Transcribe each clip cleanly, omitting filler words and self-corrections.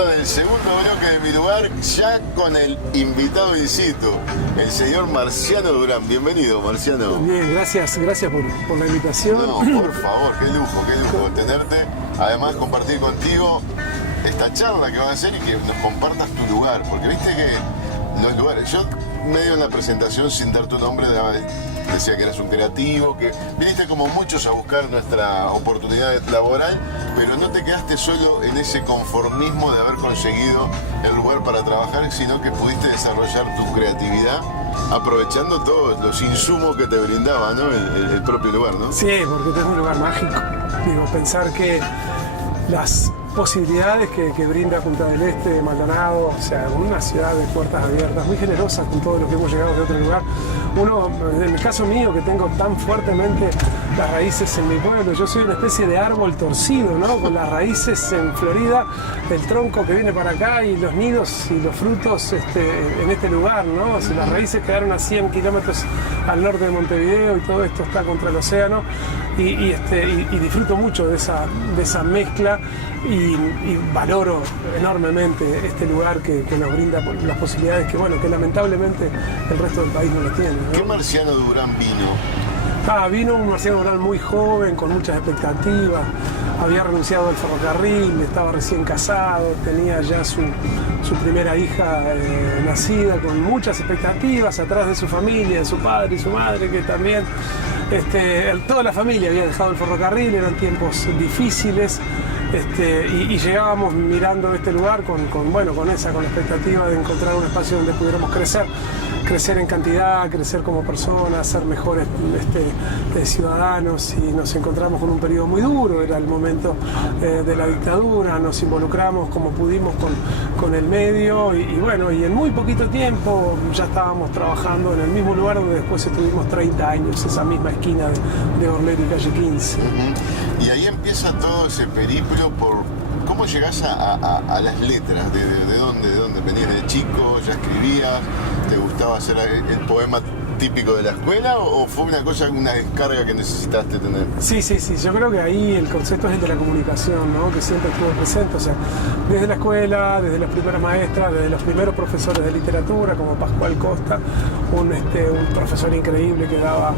disfrutando del segundo bloque de Mi Lugar, ya con el invitado in situ, el señor Marciano Durán. Bienvenido, Marciano. Bien, gracias por la invitación. No, por favor, qué lujo tenerte. Además, compartir contigo esta charla que vas a hacer y que nos compartas tu lugar, porque viste que los lugares, yo medio en la presentación, sin dar tu nombre, decía que eras un creativo, que viniste como muchos a buscar nuestra oportunidad laboral, pero no te quedaste solo en ese conformismo de haber conseguido el lugar para trabajar, sino que pudiste desarrollar tu creatividad aprovechando todos los insumos que te brindaba, ¿no? el propio lugar, ¿no? Sí, porque es un lugar mágico. Digo, pensar que las posibilidades que brinda Punta del Este, Maldonado, o sea, una ciudad de puertas abiertas, muy generosa con todo lo que hemos llegado de otro lugar. Uno, en el caso mío, que tengo tan fuertemente las raíces en mi pueblo, yo soy una especie de árbol torcido, ¿no? Con las raíces en Florida, el tronco que viene para acá y los nidos y los frutos en este lugar, ¿no? O sea, las raíces quedaron a 100 kilómetros al norte de Montevideo y todo esto está contra el océano y disfruto mucho de esa mezcla y valoro enormemente este lugar que nos brinda las posibilidades que lamentablemente el resto del país no lo tiene, ¿no? ¿Qué Marciano Durán vino? Vino un Marciano Durán muy joven, con muchas expectativas, había renunciado al ferrocarril, estaba recién casado, tenía ya su primera hija nacida, con muchas expectativas atrás de su familia, de su padre y su madre, que también toda la familia había dejado el ferrocarril, eran tiempos difíciles. Y llegábamos mirando este lugar con la expectativa de encontrar un espacio donde pudiéramos crecer en cantidad, crecer como personas, ser mejores ciudadanos, y nos encontramos con un periodo muy duro, era el momento de la dictadura, nos involucramos como pudimos con el medio y en muy poquito tiempo ya estábamos trabajando en el mismo lugar donde después estuvimos 30 años, esa misma esquina de Orleri y calle 15. Y ahí empieza todo ese periplo por cómo llegás a las letras, de dónde venías de chico, ya escribías, te gustaba hacer el poema típico de la escuela o fue una descarga que necesitaste tener? Sí, yo creo que ahí el concepto es el de la comunicación, ¿no? Que siempre estuvo presente, o sea, desde la escuela, desde las primeras maestras, desde los primeros profesores de literatura como Pascual Costa, un profesor increíble que daba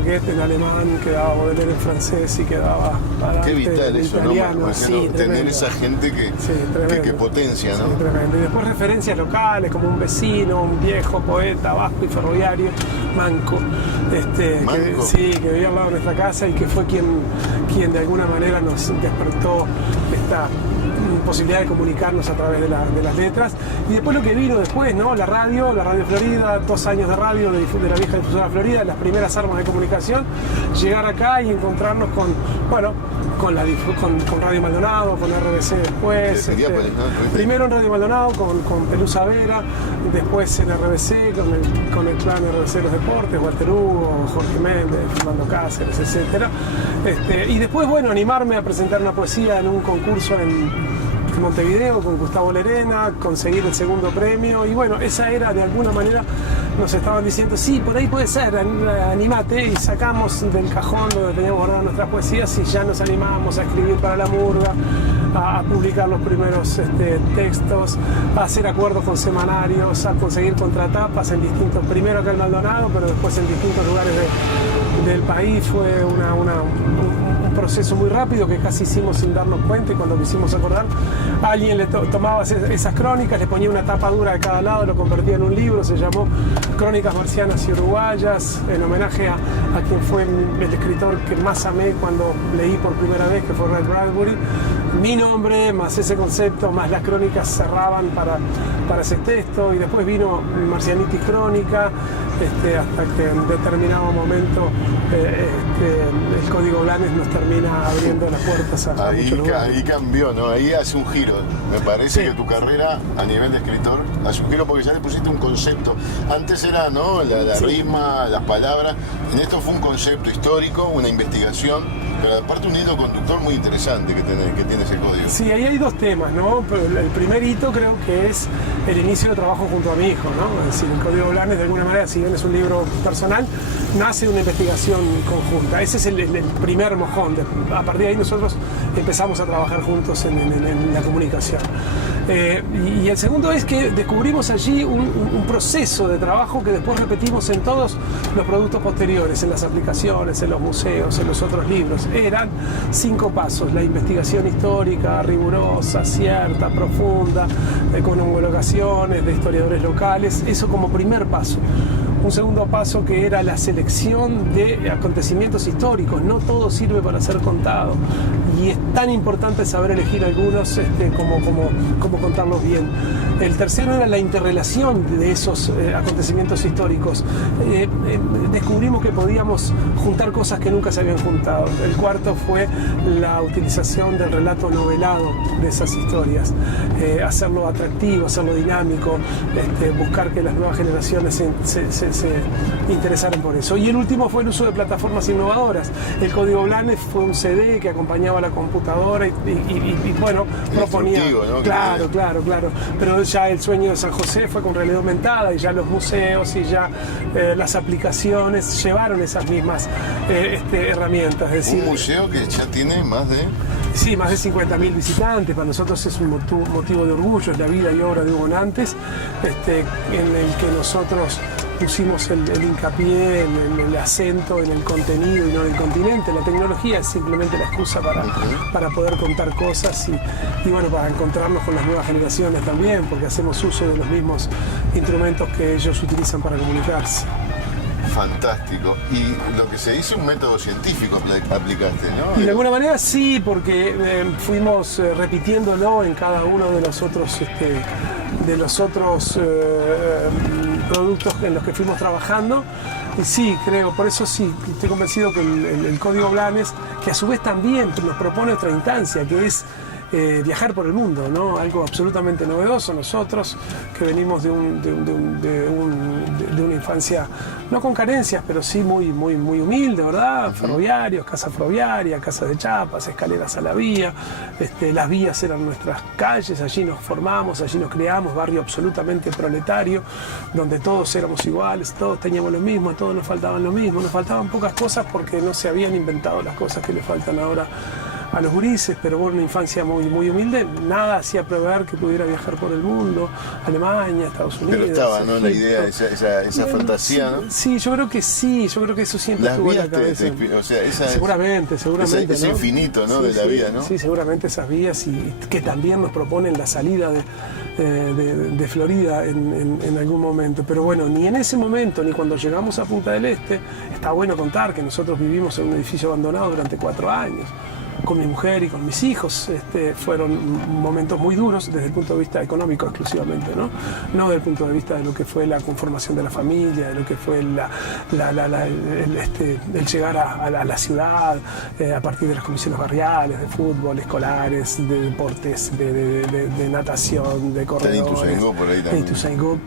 Goethe en alemán, que daba Baudelaire en francés y que daba Qué vital en eso, italiano. ¿no? Sí, tener esa gente que potencia, ¿no? Sí, tremendo. Y después referencias locales como un vecino, un viejo poeta vasco y ferroviario, Manco, ¿Manco? que vivía al lado de nuestra casa y que fue quien de alguna manera nos despertó esta posibilidad de comunicarnos a través de las letras. Y después lo que vino después, ¿no? La radio Florida, 2 años de radio de la vieja difusora Florida, las primeras armas de comunicación, llegar acá y encontrarnos con Radio Maldonado, con RBC después. Primero en Radio Maldonado con Pelusa Vera, después en RBC con el clan RBC Los Deportes, Walter Hugo, Jorge Méndez, Fernando Cáceres, etc. Y después, animarme a presentar una poesía en un concurso en Montevideo con Gustavo Lerena, conseguir el segundo premio y esa era de alguna manera, nos estaban diciendo, sí, por ahí puede ser, animate, y sacamos del cajón donde teníamos guardadas nuestras poesías y ya nos animamos a escribir para la murga, a publicar los primeros textos, a hacer acuerdos con semanarios, a conseguir contratapas primero acá en Maldonado, pero después en distintos lugares del país. Fue un proceso muy rápido que casi hicimos sin darnos cuenta, y cuando quisimos acordar, alguien le tomaba esas crónicas, le ponía una tapa dura de cada lado, lo convertía en un libro, se llamó Crónicas Marcianas y Uruguayas, en homenaje a quien fue el escritor que más amé cuando leí por primera vez, que fue Ray Bradbury. Mi nombre, más ese concepto, más las crónicas cerraban para ese texto, y después vino Marcianitis Crónica, hasta que en determinado momento el Código Blanes nos termina abriendo las puertas a muchos lugares. Ahí cambió, ¿no? Ahí hace un giro. Me parece que tu carrera a nivel de escritor hace un giro porque ya le pusiste un concepto. Antes era, ¿no? La rima, las palabras. En esto fue un concepto histórico, una investigación, pero aparte un hilo conductor muy interesante que tiene ese código. Sí, ahí hay 2 temas, ¿no? Pero el primer hito creo que es el inicio de trabajo junto a mi hijo, ¿no? Es decir, el Código Blanes de alguna manera, si bien es un libro personal, nace una investigación conjunta. Ese es el primer mojón. A partir de ahí nosotros empezamos a trabajar juntos en la comunicación. Y el segundo es que descubrimos allí un proceso de trabajo que después repetimos en todos los productos posteriores, en las aplicaciones, en los museos, en los otros libros. Eran 5 pasos: la investigación histórica, rigurosa, cierta, profunda, con homologaciones de historiadores locales, eso como primer paso. Un segundo paso que era la selección de acontecimientos históricos. No todo sirve para ser contado y es tan importante saber elegir algunos como contarlos bien. El tercero era la interrelación de esos acontecimientos históricos. Descubrimos que podíamos juntar cosas que nunca se habían juntado. El cuarto fue la utilización del relato novelado de esas historias, hacerlo atractivo, hacerlo dinámico, buscar que las nuevas generaciones se interesaran por eso. Y el último fue el uso de plataformas innovadoras. El Código Blanes fue un CD que acompañaba a la computadora y bueno, proponía... ¿no? Claro. Pero ya el sueño de San José fue con realidad aumentada y ya los museos y ya las aplicaciones llevaron esas mismas herramientas. Es decir, un museo que ya tiene más de... Sí, más de 50.000 visitantes. Para nosotros es un motivo de orgullo, es la vida y obra de Hugo Nantes, en el que nosotros pusimos el hincapié en el acento, en el contenido y no en el continente. La tecnología es simplemente la excusa para poder contar cosas y bueno, para encontrarnos con las nuevas generaciones también, porque hacemos uso de los mismos instrumentos que ellos utilizan para comunicarse. Fantástico. Y lo que se dice, un método científico aplicaste, ¿no? Y de alguna manera sí, porque fuimos repitiéndolo en cada uno de los otros productos en los que fuimos trabajando. Y sí, creo, por eso sí, estoy convencido que el Código Blanes, que a su vez también nos propone otra instancia, que es viajar por el mundo, ¿no? Algo absolutamente novedoso. Nosotros que venimos de una infancia no con carencias, pero sí muy humilde, ¿verdad? Ferroviarios, casa ferroviaria, casa de chapas, escaleras a la vía. Las vías eran nuestras calles, allí nos formamos, allí nos creamos, barrio absolutamente proletario, donde todos éramos iguales, todos teníamos lo mismo, a todos nos faltaban lo mismo, nos faltaban pocas cosas porque no se habían inventado las cosas que le faltan ahora a los gurises, pero bueno, una infancia muy humilde, nada hacía prever que pudiera viajar por el mundo, Alemania, Estados Unidos. Pero estaba, ¿no? Egipto. La idea, esa fantasía, ¿no? Sí, yo creo que sí, yo creo que eso siempre las estuvo en la vías cabeza. o sea, seguramente, ese ¿no? infinito, ¿no? Sí, de la vida, ¿no? Sí, seguramente esas vías y que también nos proponen la salida de Florida en algún momento. Pero bueno, ni en ese momento, ni cuando llegamos a Punta del Este, está bueno contar que nosotros vivimos en un edificio abandonado durante 4 años. Con mi mujer y con mis hijos, fueron momentos muy duros desde el punto de vista económico exclusivamente, ¿no? No desde el punto de vista de lo que fue la conformación de la familia, de lo que fue el llegar a la ciudad a partir de las comisiones barriales, de fútbol, escolares, de deportes, de natación, de corredores. Ituzaingó por ahí también. Ituzaingó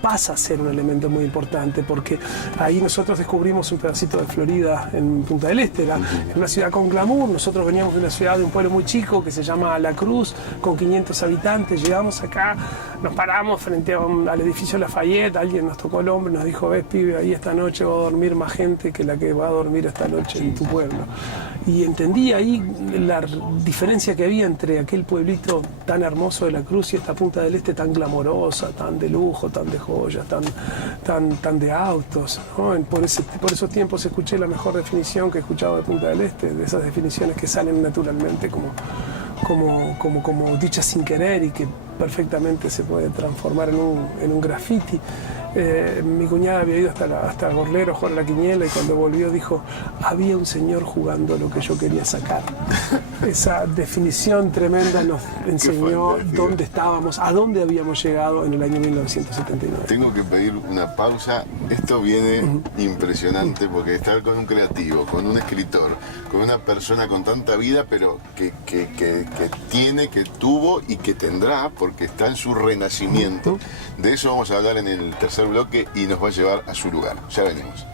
pasa a ser un elemento muy importante porque ahí nosotros descubrimos un pedacito de Florida en Punta del Este, era una ciudad con glamour. Nosotros veníamos de una ciudad, de un pueblo muy chico que se llama La Cruz, con 500 habitantes. Llegamos acá, nos paramos frente al edificio Lafayette, alguien nos tocó el hombro y nos dijo: ves, pibe, ahí esta noche va a dormir más gente que la que va a dormir esta noche en tu pueblo. Y entendí ahí la diferencia que había entre aquel pueblito tan hermoso de La Cruz y esta Punta del Este tan glamorosa, tan de lujo, tan de joyas, tan de autos, ¿no? Por esos tiempos escuché la mejor definición que he escuchado de Punta del Este, de esas definiciones que salen naturalmente como dichas sin querer y que perfectamente se puede transformar en un graffiti. Mi cuñada había ido hasta Gorlero a jugar a la quiniela y cuando volvió dijo: había un señor jugando lo que yo quería sacar. Esa definición tremenda nos enseñó dónde estábamos, a dónde habíamos llegado en el año 1979. Tengo que pedir una pausa. Esto viene impresionante porque estar con un creativo, con un escritor, con una persona con tanta vida, pero que tuvo y que tendrá, porque está en su renacimiento. De eso vamos a hablar en el tercer bloque y nos va a llevar a su lugar. Ya venimos.